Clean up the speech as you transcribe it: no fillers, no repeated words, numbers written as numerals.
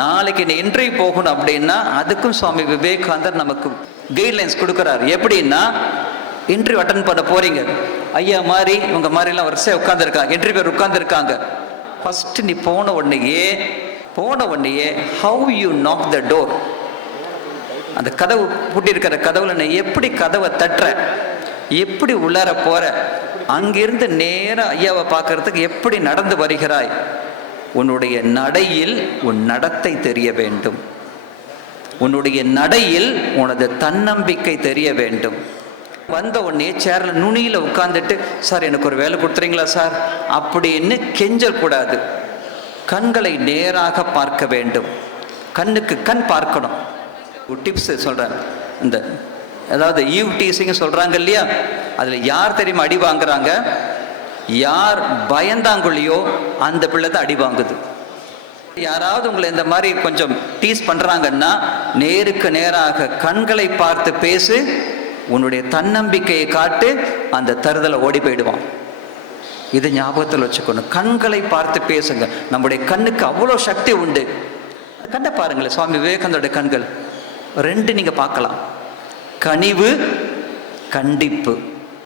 நாளைக்கு நீ இன்டர்வியூ போகணும் அப்படின்னா அதுக்கும் சுவாமி விவேகானந்தர் நமக்கு கைட்லைன்ஸ் கொடுக்குறாரு. எப்படின்னா, இன்டர்வியூ அட்டன் பண்ண போறீங்க, ஐயா மாதிரி உங்க மாதிரிலாம் வரிசையாக உட்காந்துருக்காங்க, இன்டர்வியூ உட்காந்துருக்காங்க. ஃபர்ஸ்ட் நீ போன உடனேயே how you knock the door, அந்த கதவு பூட்டி இருக்கிற கதவுல நீ எப்படி கதவை தட்டுற, எப்படி உள்ளார போற, அங்கிருந்து நேரம் ஐயாவை பார்க்கறதுக்கு எப்படி நடந்து வருகிறாய், உன்னுடைய நடையில் உன் நடத்தை தெரிய வேண்டும், உன்னுடைய நடையில் உனது தன்னம்பிக்கை தெரிய வேண்டும். வந்த உடனே சேர்ல நுனியில உட்கார்ந்துட்டு, சார் எனக்கு ஒரு வேலை கொடுத்துறீங்களா சார் அப்படின்னு கெஞ்சல் கூடாது. கண்களை நேராக பார்க்க வேண்டும், கண்ணுக்கு கண் பார்க்கணும். ஒரு டிப்ஸ் சொல்றேன், இந்த அதாவது ஈவ் டீசிங் சொல்றாங்க இல்லையா, அதுல யார் தெரியுமா அடி வாங்குறாங்க? யார் பயந்தாங்குழியோ அந்த பிள்ளை தான் அடி வாங்குது. யாராவது உங்களை இந்த மாதிரி கொஞ்சம் டீஸ் பண்றாங்கன்னா நேருக்கு நேராக கண்களை பார்த்து பேசு, உன்னுடைய தன்னம்பிக்கையை காட்டு, அந்த தருதலை ஓடி போயிடுவான். இது ஞாபகத்தில் வச்சுக்கணும். கண்களை பார்த்து பேசுங்க. நம்முடைய கண்ணுக்கு அவ்வளோ சக்தி உண்டு. கண்ணை பாருங்களேன், சுவாமி விவேகானந்தருடைய கண்கள் ரெண்டு நீங்க பார்க்கலாம், கனிவு, கண்டிப்பு.